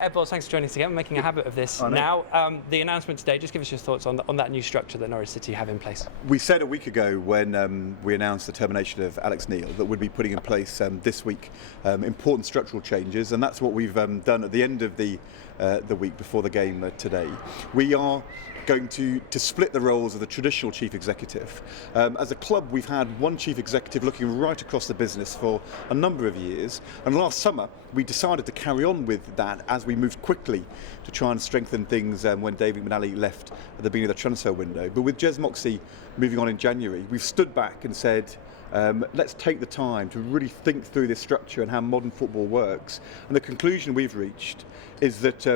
Ed Balls, thanks for joining us again. We're making a habit of this now. The announcement today, just give us your thoughts on that new structure that Norwich City have in place. We said a week ago when we announced the termination of Alex Neil that we'd be putting in place this week important structural changes, and that's what we've done at the end of the week before the game today. We are going to split the roles of the traditional chief executive. As a club, we've had one chief executive looking right across the business for a number of years, and last summer we decided to carry on with that as we moved quickly to try and strengthen things when David McNally left at the beginning of the transfer window. But with Jez Moxey moving on in January, we've stood back and said, let's take the time to really think through this structure and how modern football works. And the conclusion we've reached is that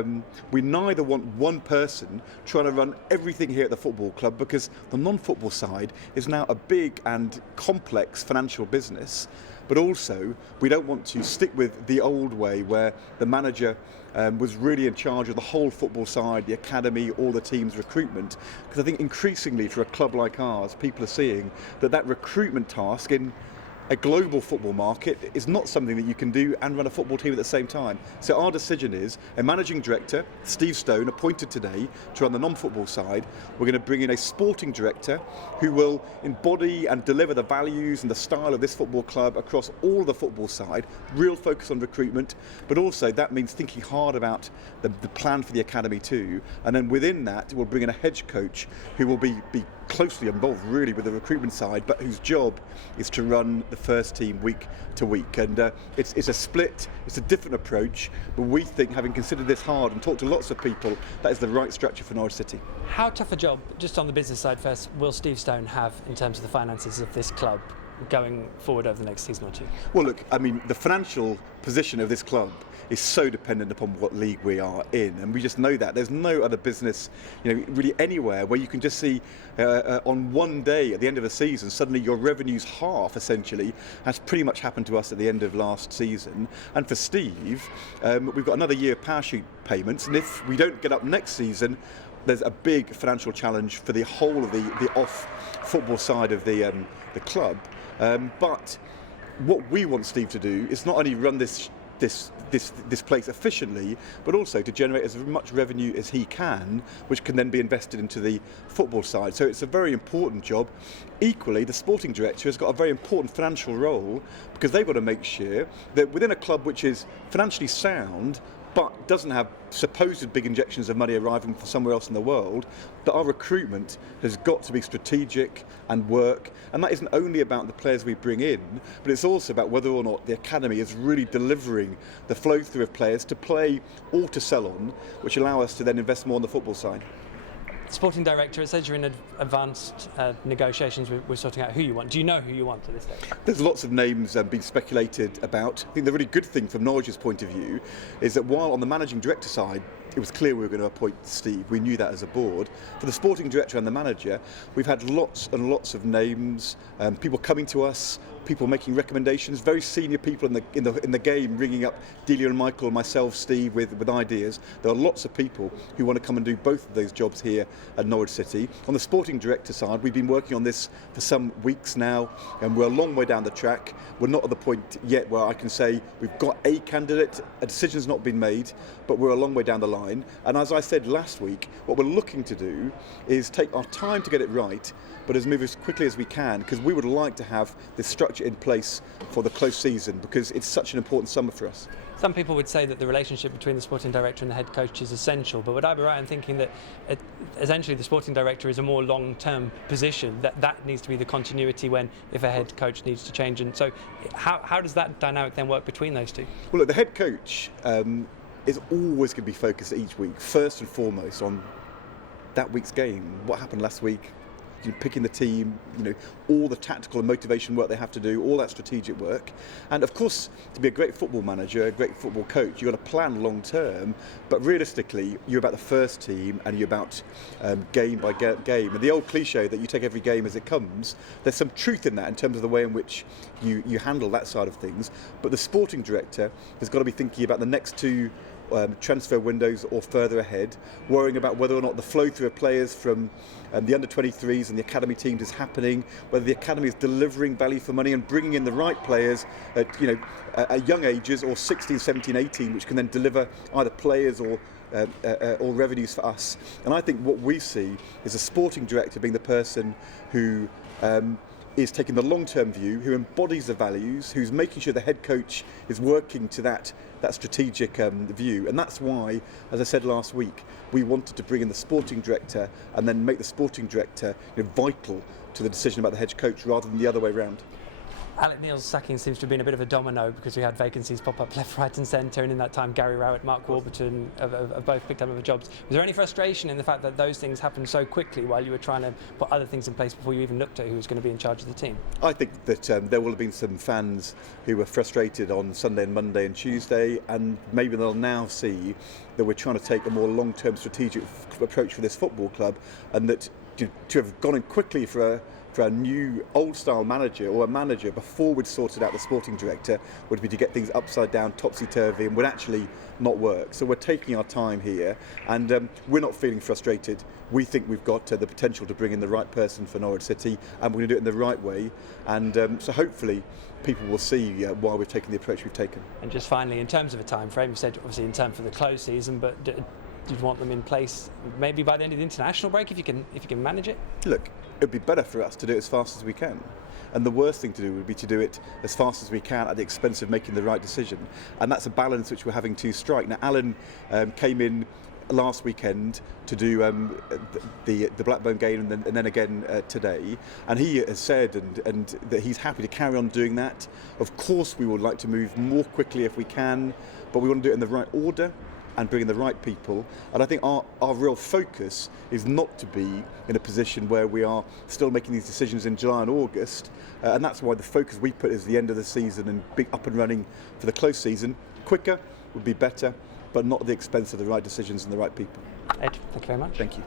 we neither want one person trying to run everything here at the football club, because the non-football side is now a big and complex financial business. But also, we don't want to stick with the old way where the manager was really in charge of the whole football side, the academy, all the team's recruitment. Because I think increasingly for a club like ours, people are seeing that recruitment task in a global football market is not something that you can do and run a football team at the same time. So our decision is a managing director, Steve Stone, appointed today to run the non-football side. We're going to bring in a sporting director who will embody and deliver the values and the style of this football club across all the football side, real focus on recruitment, but also that means thinking hard about the plan for the academy too. And then within that, we'll bring in a head coach who will be closely involved really with the recruitment side, but whose job is to run the first team week to week. And it's a split, it's a different approach, but we think, having considered this hard and talked to lots of people, that is the right structure for Norwich City. How tough a job, just on the business side first, will Steve Stone have in terms of the finances of this club going forward over the next season or two? Well, look, I mean, the financial position of this club is so dependent upon what league we are in, and we just know that. There's no other business, really anywhere where you can just see on one day at the end of a season, suddenly your revenue's half, essentially. That's pretty much happened to us at the end of last season. And for Steve, we've got another year of parachute payments, and if we don't get up next season, there's a big financial challenge for the whole of the off-football side of the club. But what we want Steve to do is not only run this place efficiently, but also to generate as much revenue as he can, which can then be invested into the football side. So it's a very important job. Equally, the sporting director has got a very important financial role, because they've got to make sure that within a club which is financially sound but doesn't have supposed big injections of money arriving from somewhere else in the world, that our recruitment has got to be strategic and work. And that isn't only about the players we bring in, but it's also about whether or not the academy is really delivering the flow through of players to play or to sell on, which allow us to then invest more on the football side. Sporting director, it says you're in advanced negotiations with sorting out who you want. Do you know who you want at this stage? There's lots of names being speculated about. I think the really good thing from Norwich's point of view is that while on the managing director side it was clear we were going to appoint Steve, we knew that as a board. For the sporting director and the manager, we've had lots and lots of names, people coming to us, people making recommendations, very senior people in the game ringing up Delia and Michael, myself, Steve, with ideas. There are lots of people who want to come and do both of those jobs here at Norwich City. On the sporting director side, we've been working on this for some weeks now, and we're a long way down the track. We're not at the point yet where I can say we've got a candidate, a decision's not been made, but we're a long way down the line. And as I said last week, what we're looking to do is take our time to get it right, but move as quickly as we can, because we would like to have this structure in place for the close season, because it's such an important summer for us. Some people would say that the relationship between the sporting director and the head coach is essential, but would I be right in thinking that essentially the sporting director is a more long-term position, that needs to be the continuity if a head coach needs to change? And so how does that dynamic then work between those two? Well, look, the head coach is always going to be focused each week, first and foremost, on that week's game, what happened last week, picking the team, all the tactical and motivation work they have to do, all that strategic work. And of course, to be a great football manager, a great football coach, you've got to plan long term, but realistically, you're about the first team and you're about game by game. And the old cliche that you take every game as it comes, there's some truth in that in terms of the way in which you handle that side of things. But the sporting director has got to be thinking about the next two transfer windows or further ahead, worrying about whether or not the flow through of players from the under-23s and the academy teams is happening, whether the academy is delivering value for money and bringing in the right players at young ages, or 16, 17, 18, which can then deliver either players or revenues for us. And I think what we see is a sporting director being the person who is taking the long-term view, who embodies the values, who's making sure the head coach is working to that strategic view. And that's why, as I said last week, we wanted to bring in the sporting director and then make the sporting director vital to the decision about the head coach rather than the other way around. Alex Neil's sacking seems to have been a bit of a domino because we had vacancies pop up left, right and centre, and in that time Gary Rowett, Mark Warburton have both picked up other jobs. Was there any frustration in the fact that those things happened so quickly while you were trying to put other things in place before you even looked at who was going to be in charge of the team? I think that there will have been some fans who were frustrated on Sunday and Monday and Tuesday, and maybe they'll now see that we're trying to take a more long-term strategic approach for this football club, and that to have gone in quickly for a new old-style manager or a manager before we'd sorted out the sporting director would be to get things upside down, topsy-turvy, and would actually not work. So we're taking our time here, and we're not feeling frustrated. We think we've got the potential to bring in the right person for Norwich City, and we're going to do it in the right way. And so hopefully people will see why we've taken the approach we've taken. And just finally, in terms of a time frame, you said obviously in time for the close season, but you'd want them in place maybe by the end of the international break if you can manage it? Look, it'd be better for us to do it as fast as we can. And the worst thing to do would be to do it as fast as we can at the expense of making the right decision. And that's a balance which we're having to strike. Now, Alan came in last weekend to do the Blackburn game and then again today, and he has said and that he's happy to carry on doing that. Of course we would like to move more quickly if we can, but we want to do it in the right order and bring in the right people. And I think our real focus is not to be in a position where we are still making these decisions in July and August, and that's why the focus we put is the end of the season and be up and running for the close season. Quicker would be better, but not at the expense of the right decisions and the right people. Ed, thank you very much. Thank you.